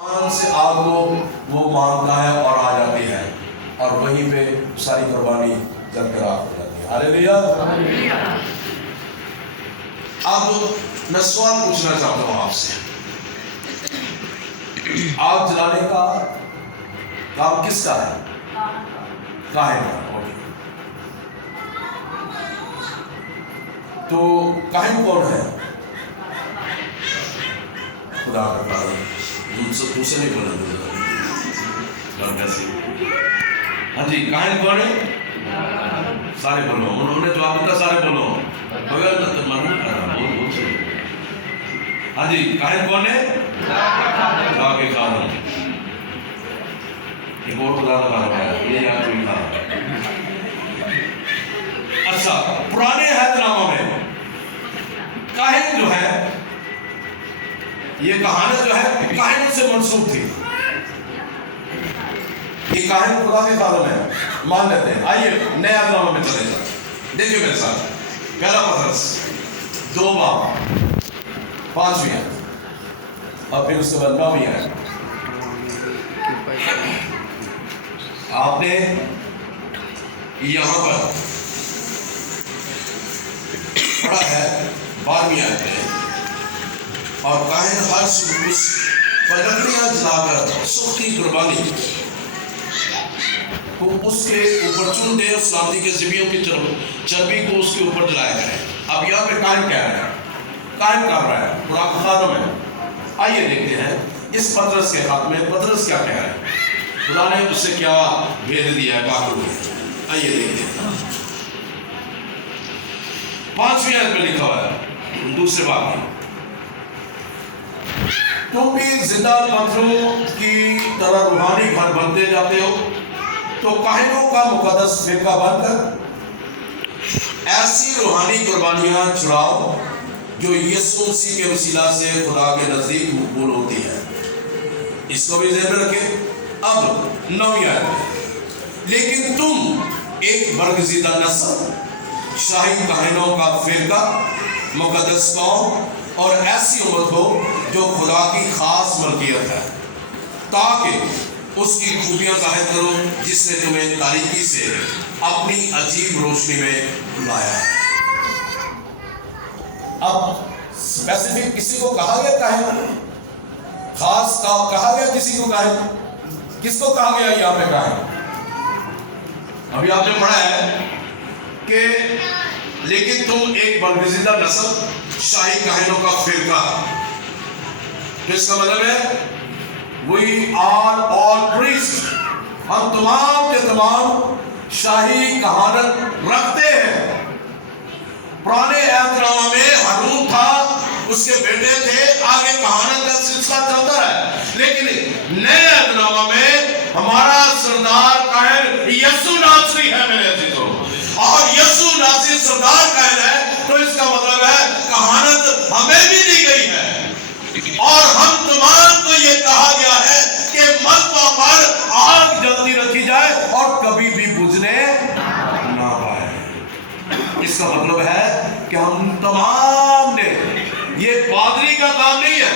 سے آگ کو وہ مانگتا ہے اور آ جاتی ہے اور وہیں پہ ساری قربانی جل کر آگ ہو جاتی ہے۔ ہاللیلویہ۔ اب میں سوال پوچھنا چاہتا ہوں آپ سے، آگ جلانے کا کام کس کا ہے؟ کاہن کا۔ تو کاہن کون ہے؟ خدا کا کاہن۔ تم سے نہیں بولنا ہاں جی، کاہن کون ہے؟ سارے بولو، انہوں نے جواب دیتا سارے بولو۔ ہاں جی، کاہن کون ہے؟ خدا کے کاہن۔ ایک اور خدا کا کاہن ہے، یہ یاد کوئی تھا۔ اچھا، پرانے عہد نامہ میں کاہن جو ہے، یہ کہانت جو ہے کاہن سے منسوب تھی۔ یہ کاہن خدا کے کاہن ہے، مان لیتے ہیں۔ آئیے نئے عہد نامہ میں چلے جائیں، دیکھیے میرے ساتھ پہلا پطرس 2 باب 5 اور پھر اس کے بعد 9 ہے۔ آپ نے یہاں پر پڑھا ہے 12 آیت میں، اور کاہن ہر صبح پر لکڑیاں جلا کر سختی قربانی کو اس کے اوپر چن دے، اس سلامتی کے ذبیحوں کی چربی کو اس کے اوپر جلایا جائے۔ اب یہاں پہ کاہن کہہ رہا ہے، کاہن کر رہا ہے، خدا کا خادم ہے۔ آئیے دیکھتے ہیں اس پطرس کے خط میں پطرس کیا کہہ رہا ہے، خدا نے اس سے کیا بھیج دیا ہے باہر میں۔ آئیے دیکھتے ہیں 5 آیت میں لکھا ہوا ہے، دوسرے باب میں، تم بھی زندہ پتھروں کی طرح روحانی گھر بنتے جاتے ہو، تو کاہنوں کا مقدس فرقہ بن کر ایسی روحانی قربانیاں چڑھاؤ جو یسوع مسیح کے وسیلہ سے خدا کے نزدیک مقبول ہوتی ہے۔ اس کو بھی ذہن میں رکھیں۔ اب 9 آیت میں، لیکن تم ایک برگزیدہ نسل، شاہی کاہنوں کا فرقہ، مقدس قوم اور ایسی امت ہو جو خدا کی خاص ملکیت ہے، تاکہ اس کی خوبیاں ظاہر کرو جس نے تمہیں تاریکی سے اپنی عجیب روشنی میں بلایا ہے۔ اب اسپیسیفک کسی کو کہا گیا کاہن، خاص کہا گیا کسی کو کاہن، کس کو کہا گیا یہاں پہ کاہن؟ ابھی آپ نے پڑھا ہے کہ لیکن تم ایک برگزیدہ نسل، شاہی کاہنوں کا فرقہ، جس کا مطلب ہے we are all priests، ہم تمام کے تمام شاہی کہانت رکھتے ہیں۔ پرانے عہد نامہ میں ہارون تھا، اس کے بیٹے تھے، آگے کہانت کا سلسلہ چلتا ہے، لیکن نئے عہد نامہ میں ہمارا سردار کاہن یسوع ناصری ہے میرے عزیزوں، اور یسوع ناصری سردار کاہن ہے، تو اس کا مطلب ہے کہانت ہمیں بھی دی گئی ہے، اور ہم تمام کو یہ کہا گیا ہے کہ مذبح پر آگ جلتی رکھی جائے اور کبھی بھی بجھنے نہ پائے۔ اس کا مطلب ہے کہ ہم تمام نے، یہ پادری کا کام نہیں ہے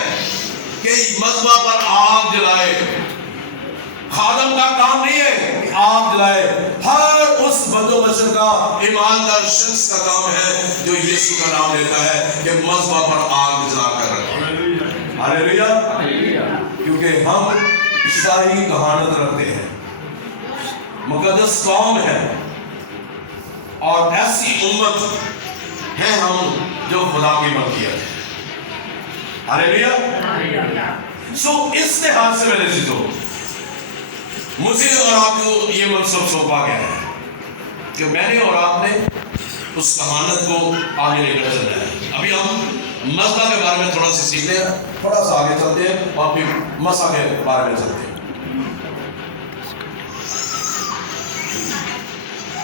کہ مذبح پر آگ جلائے، خادم کا کام نہیں ہے کہ آگ جلائے، ہر اس بد و بشر کا، ایماندار شخص کا کام ہے جو یسوع کا نام لیتا ہے کہ مذبح پر آگ جلا کر رکھے۔ ہاللیلویہ۔ کیونکہ ہم شاہی کہانت رکھتے ہیں، مقدس قوم ہے، اور ایسی امت ہے ہم جو خدا کی ملکیت ہے۔ ہاللیلویہ۔ سو اس لحاظ سے میرے عزیزو، مجھے اور آپ کو یہ منصب سونپا گیا ہے کہ میں نے اور آپ نے اس کہانت کو آگے لے کر چلنا ہے۔ ابھی ہم مسئلہ کے بارے میں تھوڑا سا سیکھتے ہیں، تھوڑا سا آگے چلتے ہیں اور پھر مسئلہ کے بارے میں چلتے ہیں۔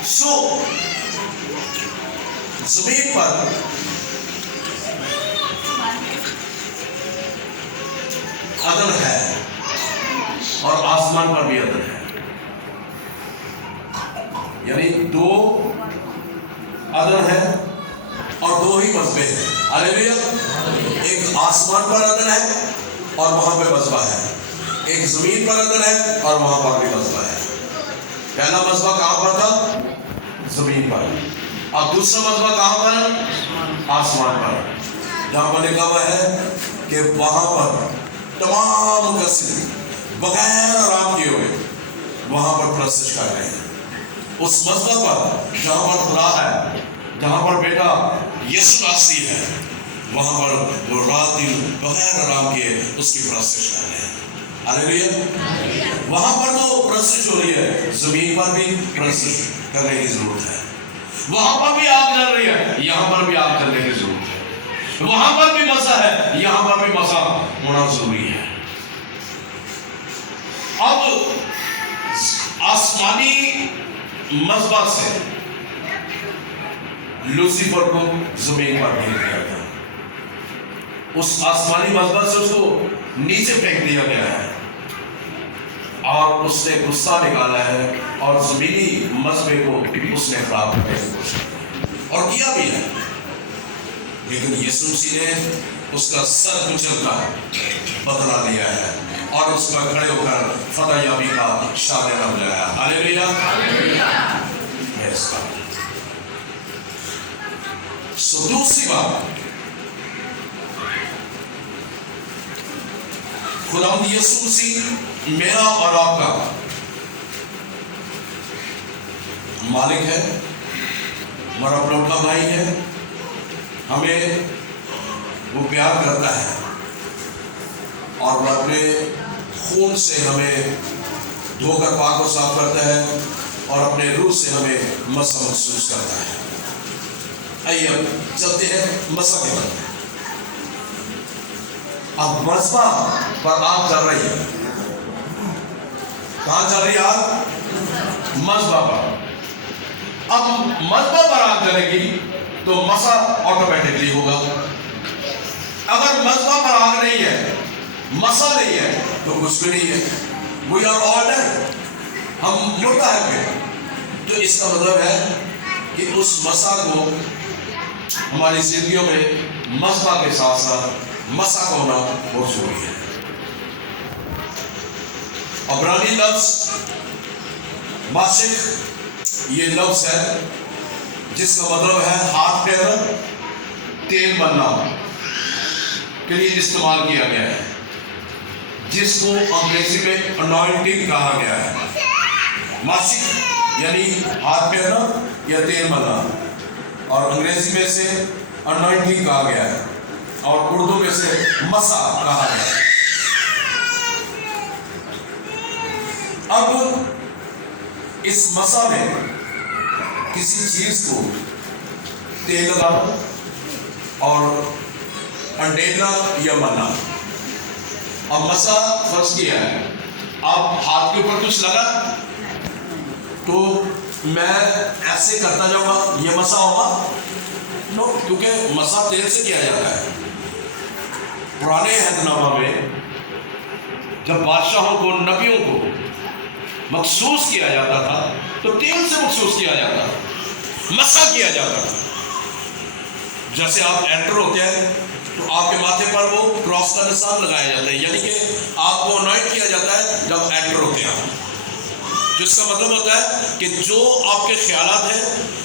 سو زمین پر عدل ہے اور آسمان پر بھی عدل ہے، یعنی 2 عدل ہے اور 2 ہی مذبح ہیں۔ ہاللیلویہ۔ ایک آسمان پر عدل ہے اور وہاں پہ مذبح ہے، ایک زمین پر اندر ہے اور وہاں پر بھی مذبح ہے. پہلا مذبح کہاں پر تھا؟ زمین پر. اب دوسرا مذبح کہاں پر؟ آسمان پر. جہاں پر لکھا ہوا ہے کہ وہاں پر تمام مقصد بغیر آرام کیے ہوئے وہاں پر پرستش کر رہے ہیں. اس مذبح پر جہاں پر خدا ہے، جہاں پر بیٹا یسوع مسیح ہے، وہاں پر وہ رات دن بغیر آرام کیے اس کی پرستش کر رہے ہیں. ہاللیلویا. وہاں پر تو پرستش ہو رہی ہے، زمین پر بھی پرستش کرنے کی ضرورت ہے. وہاں پر بھی آگ جل رہی ہے، یہاں پر بھی آگ جلنے کی ضرورت ہے. وہاں پر بھی مسا ہے، یہاں پر بھی مسا ہونا ضروری ہے. اب آسمانی مذبح سے لوسیفر کو زمین پر بھیج دیا گیا. اس آسمانی مذبح سے اس کو نیچے پھینک دیا گیا ہے اور اس نے غصہ نکالا ہے اور زمینی مذبح کو اس نے خراب کرنے کی کوشش کی اور کیا بھی ہے. لیکن یسوع مسیح نے اس کا سر کچل کر بدلہ لیا ہے اور اس پر کھڑے ہو کر فتح یابی کا شاگردہ بجایا. ہاللیلویا. سو دوسری بات، خداوند یسوع مسیح میرا اور آپ کا مالک ہے، ہمارا اپنا بھائی ہے. ہمیں وہ پیار کرتا ہے اور وہ اپنے خون سے ہمیں دھو کر پاک و صاف کرتا ہے اور اپنے روح سے ہمیں مسا محسوس کرتا ہے. آئیے اب چلتے ہیں مسا کے بارے میں. اب مذبح پر آگ چل رہی ہے. کہاں چل رہی ہے آگ؟ مذبح پر. اب مذبح پر آگ چلے گی تو مسا آٹومیٹکلی ہوگا. اگر مذبح پر آگ نہیں ہے، مسا نہیں ہے، تو کچھ بھی نہیں ہے. We are all dead. ہم مردہ ہیں. تو اس کا مطلب ہے کہ اس مسا کو ہماری زندگیوں میں مذبح کے ساتھ ساتھ مسا کا ہونا بہت ضروری ہے. عبرانی لفظ ماشق یہ لفظ ہے جس کا مطلب ہے ہاتھ پھیرنا، تیل ملنا کے لیے استعمال کیا گیا ہے، جس کو انگریزی میں انوائنٹنگ کہا گیا ہے. ماشق یعنی ہاتھ پھیرنا یا تیل ملنا، اور انگریزی میں سے انوائنٹنگ کہا گیا ہے اور اردو میں سے مسا کہا گیا ہے. اب اس مسا میں کسی چیز کو تیل لگانا اور انڈیلنا یا ملنا. اب مسا فرض کیا ہے، اب ہاتھ کے اوپر کچھ لگا تو میں ایسے کرتا جاؤں گا، یہ مسا ہوگا؟ نو، کیونکہ مسا تیل سے کیا جاتا ہے. پرانے عہد نامہ میں جب بادشاہوں کو، نبیوں کو مخصوص کیا جاتا تھا تو تیل سے مخصوص کیا جاتا تھا، مسا کیا جاتا تھا. جیسے آپ انٹر ہوتے ہیں تو آپ کے ماتھے پر وہ کراس کا نشان لگایا جاتا ہے، یعنی کہ آپ کو انوائٹ کیا جاتا ہے جب انٹر ہوتے ہیں، جس کا مطلب ہوتا ہے کہ جو آپ کے خیالات ہیں،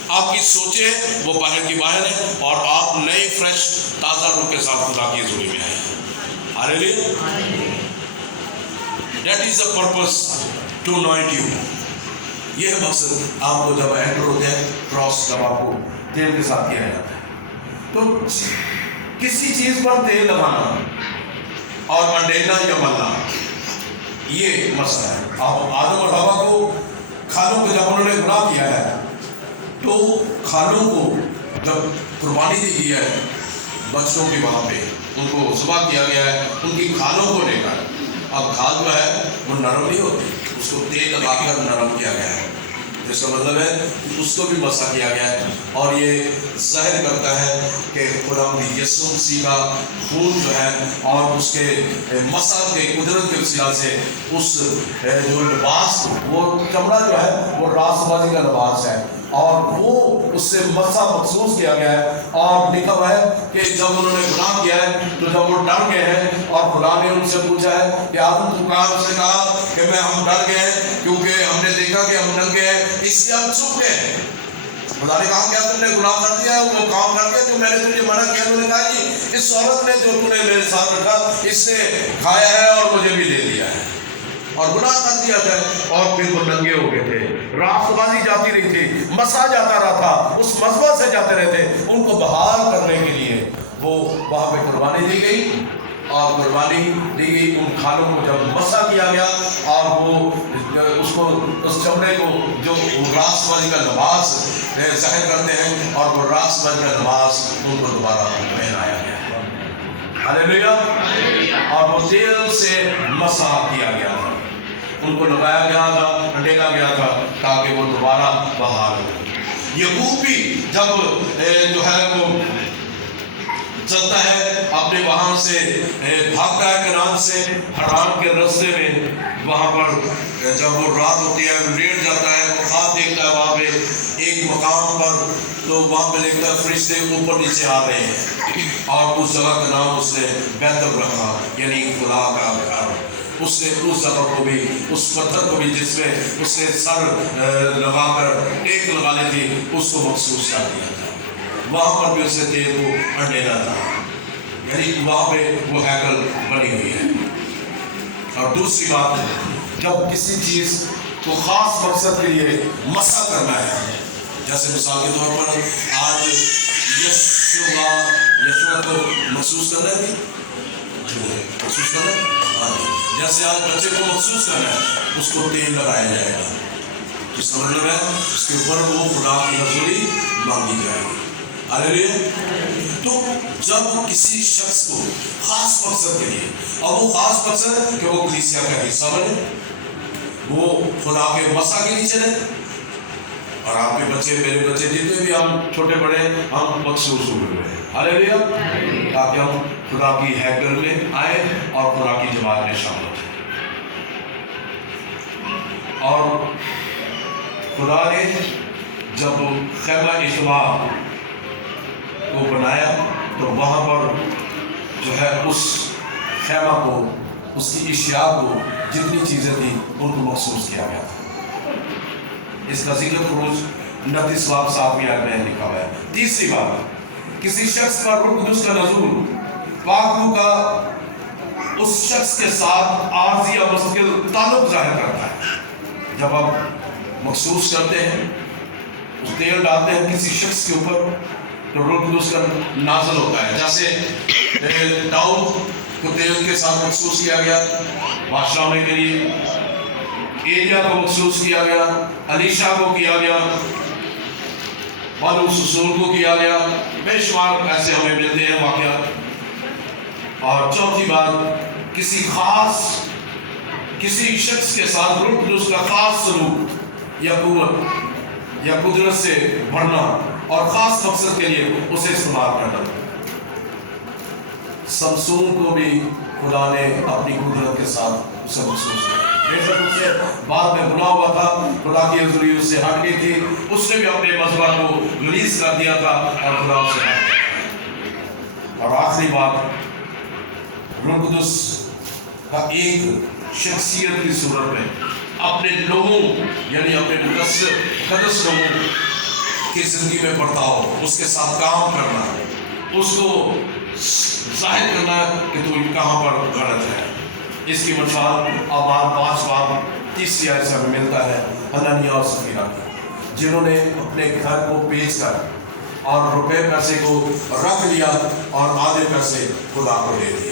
آپ کی سوچیں ہیں، وہ باہر کی باہر ہیں اور آپ نئے فریش تازہ روح کے ساتھ خدا کی حضوری میں آئے ہیں. Hallelujah. That is the purpose to anoint you. یہ ہے مقصد. آپ کو جب انٹر ہوتے ہیں، کراس جب آپ کو تیل کے ساتھ کیا جاتا ہے، تو کسی چیز پر تیل لگانا اور انڈیلنا یا ملنا یہ مسئلہ ہے. آپ آدم اور حوا کو کھالوں کو جب انہوں نے گناہ کیا ہے تو کھالوں کو جب قربانی دی گئی ہے بچوں کے وہاں پہ ان کو ذبح کیا گیا ہے ان کی کھالوں کو لے کر. اب کھال جو ہے وہ نرم نہیں ہوتی، اس کو تیل لگا کر نرم کیا گیا ہے، جس کا مطلب ہے کہ اس کو بھی مسا کیا گیا ہے. اور یہ ظاہر کرتا ہے کہ خداوند یسوع مسیح کا خون جو ہے اور اس کے مسا کے قدرت کے وسیلہ سے اس جو لباس، وہ چمڑا جو ہے وہ راست بازی کا لباس ہے، اور وہ اس سے مسا محسوس کیا گیا ہے، اور لکھا ہوا ہے کہ جب انہوں نے گناہ کیا ہے تو جب وہ ڈر گئے ہیں اور خدا نے ان سے پوچھا ہے کہ آدم تو کہاں، اس نے کہا کہ ہم ڈر گئے ہیں کیونکہ ہم نے دیکھا کہ ہم ننگے ہیں، اس لیے ہم چھپ گئے ہیں۔ خدا نے کہا کیا تم نے گناہ کر دیا، وہ کام کر دیا جو میں نے تجھے منع کیا؟ انہوں نے کہا جی اس عورت نے جو تم نے میرے ساتھ رکھا اس نے کھایا ہے اور مجھے بھی دے دیا ہے، اور گناہ کر دیا تھا۔ اور پھر وہ ننگے ہو گئے تھے، راست بازی جاتی رہی تھی، مسا جاتا رہا تھا، اس مذبح سے جاتے رہے تھے۔ ان کو بحال کرنے کے لیے وہ وہاں پہ قربانی دی گئی، اور قربانی دی گئی ان کھالوں کو جب مسا کیا گیا، اور وہ اس چمڑے کو جو راست بازی کا لباس ظاہر کرتے ہیں، اور وہ راست بازی کا لباس ان کو دوبارہ پہنایا گیا، ہاللیلویہ، اور وہ تیل سے مسا کیا گیا تھا، ان کو لگایا گیا تھا، ڈھیلا گیا تھا تاکہ وہ دوبارہ بحال ہو۔ یعقوب بھی جب جو ہے وہ چلتا ہے اپنے وہاں سے بھاگتا ہے کنعان سے، حران کے رستے میں وہاں پر جب وہ رات ہوتی ہے لیٹ جاتا ہے، وہ خواب دیکھتا ہے وہاں پہ ایک مقام پر، تو وہاں پہ دیکھتا ہے فرشتے اوپر نیچے آ رہے ہیں، اور اس جگہ کا نام اس نے بیتل رکھا، یعنی خدا کا گھر۔ اس نے اس جگہ کو بھی، اس پتھر کو بھی جس میں اس نے سر لگا کر ٹیک لگا لی تھی، اس کو مخصوص کر دیا تھا۔ وہاں پر بھی اس نے تیل کو انڈیلا تھا، یعنی وہاں پہ وہ ہیکل بنی ہوئی ہے۔ اور دوسری بات، جب کسی چیز کو خاص مقصد کے لیے مسا کرنا ہے، جیسے مثال کے طور پر آج یشوع کو محسوس کرنا ہے، محسوس کرنا ہے، جیسے آج بچے کو محسوس کرنا ہے، اس کو تیل لگایا جائے گا، اس کا مطلب ہے اس کے اوپر وہ خدا کی حضوری مانگی جائے گی، ہاللیلویہ۔ تو جب کسی شخص کو خاص مقصد کے لیے، اور وہ خاص مقصد کہ وہ کلیسیا کا حصہ بنے، وہ خدا کے مسا کے نیچے رہے، اور آپ کے بچے، میرے بچے، جتنے بھی ہم چھوٹے بڑے ہم مخصوص ہوئے ہیں، ہاللیلویہ، تاکہ ہم خدا کی ہیکل میں آئے اور خدا کی جماعت میں شامل ہوں۔ اور خدا نے جب خیمہ اجتماع کو بنایا تو وہاں پر جو ہے اس خیمہ کو، اس کی اشیاء کو، جتنی چیزیں تھیں ان کو مخصوص کیا گیا تھا۔ اس کا ذکر خروج 29 باب 7 آیت میں لکھا ہوا ہے۔ تیسری بات، کسی شخص کا روح القدس کا نزول پاک روح کا اس شخص کے ساتھ عارضی یا مستقل تعلق ظاہر کرتا ہے۔ جب آپ مخصوص کرتے ہیں، اس تیل ڈالتے ہیں کسی شخص کے اوپر، تو روح القدس کا نازل ہوتا ہے۔ جیسے داؤد کو تیل کے ساتھ مخصوص کیا گیا بادشاہ ہونے کے لیے، ایلیا کو مخصوص کیا گیا، الیشا کو کیا گیا، پالوس رسول کو کیا گیا، بے شمار ایسے ہمیں ملتے ہیں واقعات۔ اور چوتھی بات، کسی شخص کے ساتھ روح القدس کا خاص سلوک یا قوت یا قدرت سے بھرنا، اور خاص مقصد کے لیے اسے استعمال کرنا۔ سمسون کو بھی خدا نے اپنی قدرت کے ساتھ اسے مخصوص کیا، بے شک اس سے بعد میں گناہ ہوا تھا، خدا کی حضوری اس سے ہٹ گئی تھی، اس نے بھی اپنے مذہب کو ریلیز کر دیا تھا اور خدا اس سے ہٹ گیا۔ اور آخری بات، روح القدس کا ایک شخصیت کی صورت میں اپنے لوگوں، یعنی اپنے مقدس لوگوں کی زندگی میں برتاؤ، اس کے ساتھ کام کرنا، اس کو ظاہر کرنا کہ تو کہاں پر غلط ہے۔ اس کی مثال اعمال 5 باب 30 آیت سے ہمیں ملتا ہے، حنانیہ اور سفیرہ کی، جنہوں نے اپنے گھر کو بیچ کر اور روپے پیسے کو رکھ لیا اور آدھے پیسے خدا کو دے دیے۔